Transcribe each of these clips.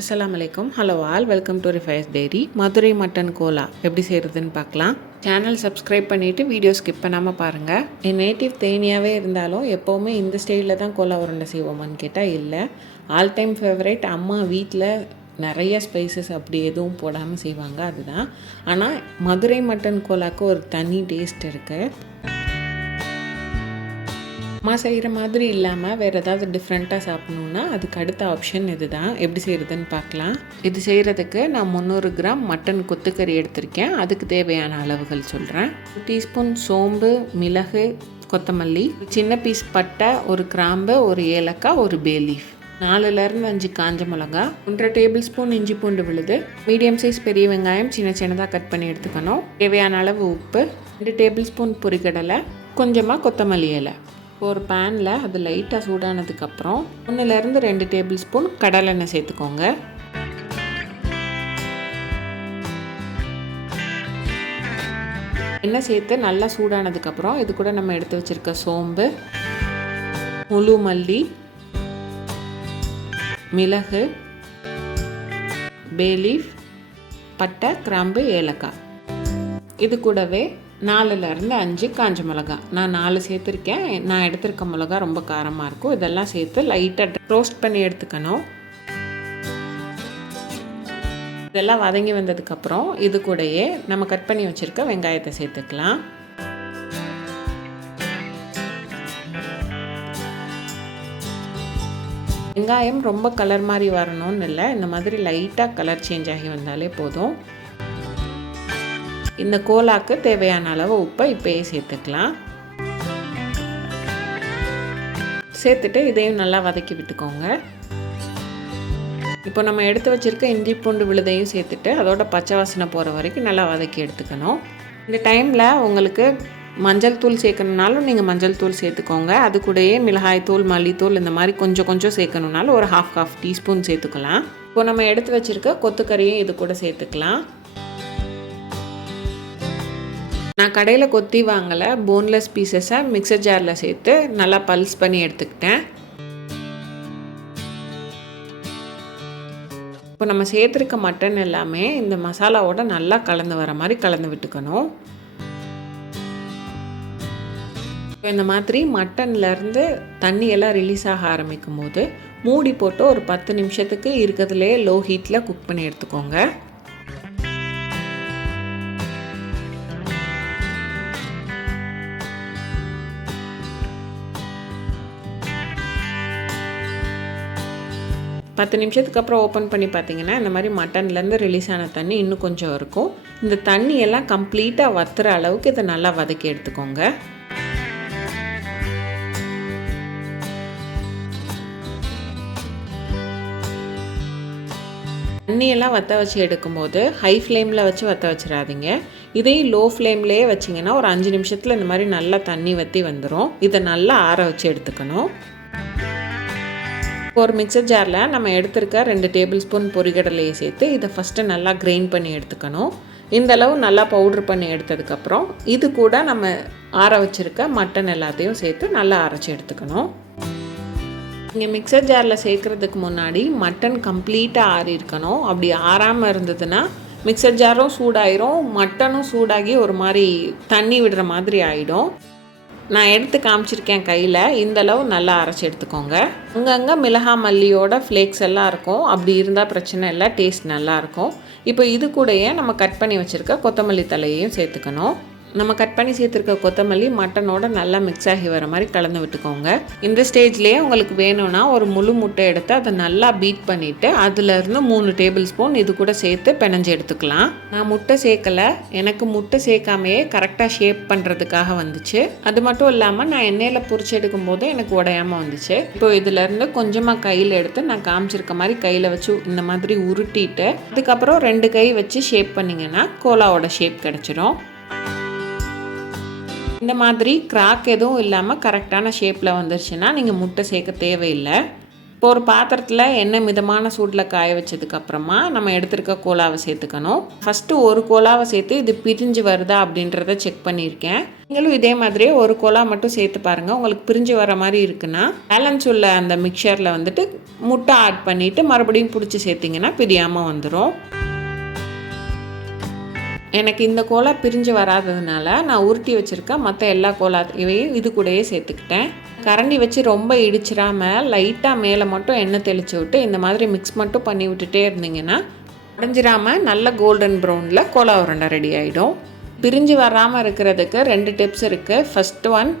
அஸ்ஸலாமு அலைக்கும். Hello all, welcome to Rifai's diary. Madurai mutton கோலா எப்படி செய்கிறதுன்னு பார்க்கலாம். சேனல் சப்ஸ்கிரைப் பண்ணிவிட்டு வீடியோ ஸ்கிப் பண்ணாமல் பாருங்கள். என் நேட்டிவ் தேனியாகவே இருந்தாலும் எப்போவுமே இந்த ஸ்டைலில் தான் கோலா உருண்டை செய்வோமான்னு கேட்டால் இல்லை. ஆல் டைம் ஃபேவரேட் அம்மா வீட்டில் நிறைய ஸ்பைசஸ் அப்படி எதுவும் போடாமல் செய்வாங்க, அதுதான். ஆனால் மதுரை மட்டன் கோலாவுக்கு ஒரு தனி டேஸ்ட் இருக்குது. அம்மா செய்கிற மாதிரி இல்லாமல் வேறு ஏதாவது டிஃப்ரெண்ட்டாக சாப்பிட்ணுன்னா அதுக்கு அடுத்த ஆப்ஷன் இது தான். எப்படி செய்கிறதுன்னு பார்க்கலாம். இது செய்கிறதுக்கு நான் 300 கிராம் மட்டன் கொத்துக்கறி எடுத்திருக்கேன். அதுக்கு தேவையான அளவுகள் சொல்கிறேன். 1 டீஸ்பூன் சோம்பு, மிளகு, கொத்தமல்லி, சின்ன பீஸ் பட்டை, ஒரு கிராம்பு, ஒரு ஏலக்காய், ஒரு பே லீஃப், 4லேருந்து 5 காஞ்ச மிளகா, 1.5 டேபிள் ஸ்பூன் இஞ்சி பூண்டு விழுது, மீடியம் சைஸ் பெரிய வெங்காயம் சின்ன சின்னதாக கட் பண்ணி எடுத்துக்கணும். தேவையான அளவு உப்பு, 2 டேபிள் ஸ்பூன் பொரிக்கடலை, கொஞ்சமாக கொத்தமல்லி இலை. ஒரு பேனில் அது லைட்டாக சூடானதுக்கப்புறம் 1லேருந்து 2 டேபிள் ஸ்பூன் கடலெண்ணெய் சேர்த்துக்கோங்க. எண்ணெய் சேர்த்து நல்லா சூடானதுக்கப்புறம் இது கூட நம்ம எடுத்து வச்சுருக்க சோம்பு, முழு மல்லி, மிளகு, பே லீஃப், பட்டை, கிராம்பு, ஏலக்காய், இது கூடவே 4லேருந்து 5 காஞ்ச மிளகா. நான் 4 சேர்த்துருக்கேன். நான் எடுத்திருக்க மிளகா ரொம்ப காரமாக இருக்கும். இதெல்லாம் சேர்த்து லைட்டாக ரோஸ்ட் பண்ணி எடுத்துக்கணும். இதெல்லாம் வதங்கி வந்ததுக்கப்புறம் இது கூடயே நம்ம கட் பண்ணி வச்சுருக்க வெங்காயத்தை சேர்த்துக்கலாம். வெங்காயம் ரொம்ப கலர் மாதிரி வரணும்னு இல்லை, இந்த மாதிரி லைட்டாக கலர் சேஞ்ச் ஆகி வந்தாலே போதும். இந்த கோலாக்கு தேவையான அளவு உப்பை இப்போயே சேர்த்துக்கலாம். சேர்த்துட்டு இதையும் நல்லா வதக்கி விட்டுக்கோங்க. இப்போ நம்ம எடுத்து வச்சுருக்க இஞ்சி பூண்டு விழுதையும் சேர்த்துட்டு அதோட பச்சை வாசனை போகிற வரைக்கும் நல்லா வதக்கி எடுத்துக்கணும். இந்த டைமில் உங்களுக்கு மஞ்சள் தூள் சேர்க்கணுனாலும் நீங்கள் மஞ்சள் தூள் சேர்த்துக்கோங்க. அது கூடயே மிளகாய் தூள், மல்லித்தூள் இந்த மாதிரி கொஞ்சம் கொஞ்சம் சேர்க்கணுனாலும் ஒரு ½ டீஸ்பூன் சேர்த்துக்கலாம். இப்போ நம்ம எடுத்து வச்சுருக்க கொத்துக்கறியும் இது கூட சேர்த்துக்கலாம். நான் கடையில் கொத்தி வாங்கலை, போன்லெஸ் பீசஸை மிக்சர் ஜாரில் சேர்த்து நல்லா பல்ஸ் பண்ணி எடுத்துக்கிட்டேன். இப்போ நம்ம சேர்த்துருக்க மட்டன் எல்லாமே இந்த மசாலாவோட நல்லா கலந்து வர மாதிரி கலந்து விட்டுக்கணும். இந்த மாதிரி மட்டன்லேருந்து தண்ணியெல்லாம் ரிலீஸ் ஆக ஆரம்பிக்கும் போது மூடி போட்டு ஒரு 10 நிமிஷத்துக்கு இருக்கிறதுலே லோ ஹீட்டில் குக் பண்ணி எடுத்துக்கோங்க. பத்து நிமிஷத்துக்கு அப்புறம் ஓப்பன் பண்ணி பார்த்தீங்கன்னா இந்த மாதிரி மட்டன்லேருந்து ரிலீஸ் ஆன தண்ணி இன்னும் கொஞ்சம் இருக்கும். இந்த தண்ணியெல்லாம் கம்ப்ளீட்டாக வத்துற அளவுக்கு இதை நல்லா வதக்கி எடுத்துக்கோங்க. தண்ணியெல்லாம் வற்ற வச்சு எடுக்கும்போது ஹை ஃப்ளேமில் வச்சு வற்ற வச்சிடாதீங்க. இதையும் லோ ஃப்ளேம்லேயே வச்சிங்கன்னா ஒரு 5 நிமிஷத்தில் இந்த மாதிரி நல்லா தண்ணி வற்றி வந்துடும். இதை நல்லா ஆற வச்சு எடுத்துக்கணும். ஒரு மிக்சர் ஜாரில் நம்ம எடுத்துருக்க 2 டேபிள் ஸ்பூன் பொரிகடலையை சேர்த்து இதை ஃபஸ்ட்டு நல்லா கிரைண்ட் பண்ணி எடுத்துக்கணும். இந்தளவு நல்லா பவுட்ரு பண்ணி எடுத்ததுக்கப்புறம் இது கூட நம்ம ஆற வச்சுருக்க மட்டன் எல்லாத்தையும் சேர்த்து நல்லா அரைச்சி எடுத்துக்கணும். நீங்கள் மிக்சர் ஜாரில் சேர்க்குறதுக்கு முன்னாடி மட்டன் கம்ப்ளீட்டாக ஆறி இருக்கணும். அப்படி ஆறாமல் இருந்ததுன்னா மிக்சர் ஜாரும் சூடாயிரும், மட்டனும் சூடாகி ஒரு மாதிரி தண்ணி விடுற மாதிரி ஆகிடும். நான் எடுத்து காமிச்சிருக்கேன் கையில். இந்தளவு நல்லா அரைச்சி எடுத்துக்கோங்க. அங்கங்கே மிளகா மல்லியோட ஃப்ளேக்ஸ் எல்லாம் இருக்கும். அப்படி இருந்தால் பிரச்சனை இல்லை, டேஸ்ட் நல்லாயிருக்கும். இப்போ இது கூடயே நம்ம கட் பண்ணி வச்சுருக்க கொத்தமல்லி தலையையும் சேர்த்துக்கணும். நம்ம கட் பண்ணி சேர்த்துருக்க கொத்தமல்லி மட்டனோட நல்லா மிக்ஸ் ஆகி வர மாதிரி கலந்து விட்டுக்கோங்க. இந்த ஸ்டேஜ்லேயே உங்களுக்கு வேணும்னா ஒரு முழு முட்டை எடுத்து அதை நல்லா பீட் பண்ணிவிட்டு அதிலேருந்து 3 டேபிள் ஸ்பூன் இது கூட சேர்த்து பிணைஞ்சு எடுத்துக்கலாம். நான் முட்டை சேர்க்கலை, எனக்கு முட்டை சேர்க்காமையே கரெக்டாக ஷேப் பண்ணுறதுக்காக வந்துச்சு. அது மட்டும் இல்லாமல் நான் எண்ணெயில் பொரிச்சு எடுக்கும் போது எனக்கு உடையாமல் வந்துச்சு. இப்போ இதிலேருந்து கொஞ்சமாக கையில் எடுத்து நான் காமிச்சிருக்க மாதிரி கையில் வச்சு இந்த மாதிரி உருட்டிட்டு அதுக்கப்புறம் 2 கை வச்சு ஷேப் பண்ணிங்கன்னா கோலாவோட ஷேப் கிடச்சிரும். இந்த மாதிரி கிராக் எதுவும் இல்லாமல் கரெக்டான ஷேப்பில் வந்துருச்சுன்னா நீங்கள் முட்டை சேர்க்க தேவையில்லை. இப்போ ஒரு பாத்திரத்தில் எண்ணெய் மிதமான சூட்டில் காய வச்சதுக்கப்புறமா நம்ம எடுத்துருக்க கோலாவை சேர்த்துக்கணும். ஃபஸ்ட்டு ஒரு கோலாவை சேர்த்து இது பிரிஞ்சு வருதா அப்படின்றத செக் பண்ணியிருக்கேன். நீங்களும் இதே மாதிரியே ஒரு கோலா மட்டும் சேர்த்து பாருங்கள். உங்களுக்கு பிரிஞ்சு வர மாதிரி இருக்குன்னா பேலன்ஸ் உள்ள அந்த மிக்சரில் வந்துட்டு முட்டை ஆட் பண்ணிவிட்டு மறுபடியும் பிடிச்சி சேர்த்திங்கன்னா பிரியாமல் வந்துடும். எனக்கு இந்த கோலா பிரிஞ்சு வராததுனால நான் உருட்டி வச்சுருக்கேன் மற்ற எல்லா கோலாவையும் இது கூடயே சேர்த்துக்கிட்டேன். கரண்டி வச்சு ரொம்ப இடிச்சிடாமல் லைட்டாக மேலே மட்டும் எண்ணெய் தெளித்து விட்டு இந்த மாதிரி மிக்ஸ் மட்டும் பண்ணி விட்டுட்டே இருந்தீங்கன்னா உடஞ்சிடாமல் நல்ல கோல்டன் ப்ரௌனில் கோலா உருண்டை ரெடி ஆகிடும். பிரிஞ்சு வராமல் இருக்கிறதுக்கு 2 டிப்ஸ் இருக்குது. ஃபஸ்ட்டு ஒன்,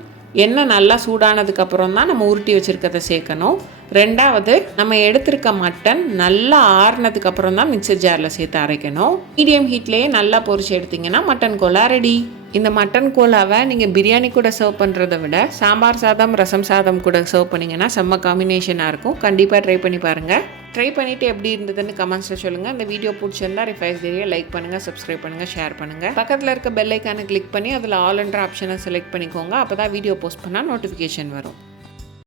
எண்ணெய் நல்லா சூடானதுக்கப்புறம் தான் நம்ம உருட்டி வச்சுருக்கதை சேர்க்கணும். 2வது, நம்ம எடுத்திருக்க மட்டன் நல்லா ஆறுனதுக்கப்புறம் தான் மிக்சர் ஜாரில் சேர்த்து அரைக்கணும். மீடியம் ஹீட்லேயே நல்லா பொரிச்சு எடுத்திங்கன்னா மட்டன் கோலா ரெடி. இந்த மட்டன் கோலாவை நீங்கள் பிரியாணி கூட சர்வ் பண்ணுறதை விட சாம்பார் சாதம், ரசம் சாதம் கூட சர்வ் பண்ணிங்கன்னா செம்ம காம்பினேஷனாக இருக்கும். கண்டிப்பாக ட்ரை பண்ணி பாருங்கள். ட்ரை பண்ணிவிட்டு எப்படி இருந்ததுன்னு கமெண்ட்ஸில் சொல்லுங்கள். இந்த வீடியோ பிடிச்சிருந்தா ரிஃபைஸ் டெய்லியை லைக் பண்ணுங்கள், சப்ஸ்கிரைப் பண்ணுங்கள், ஷேர் பண்ணுங்கள். பக்கத்தில் இருக்க பெல் ஐக்கானை கிளிக் பண்ணி அதில் ஆல் என்ற ஆப்ஷனை செலக்ட் பண்ணிக்கோங்க. அப்போ தான் வீடியோ போஸ்ட் பண்ணால் நோட்டிஃபிகேஷன் வரும்.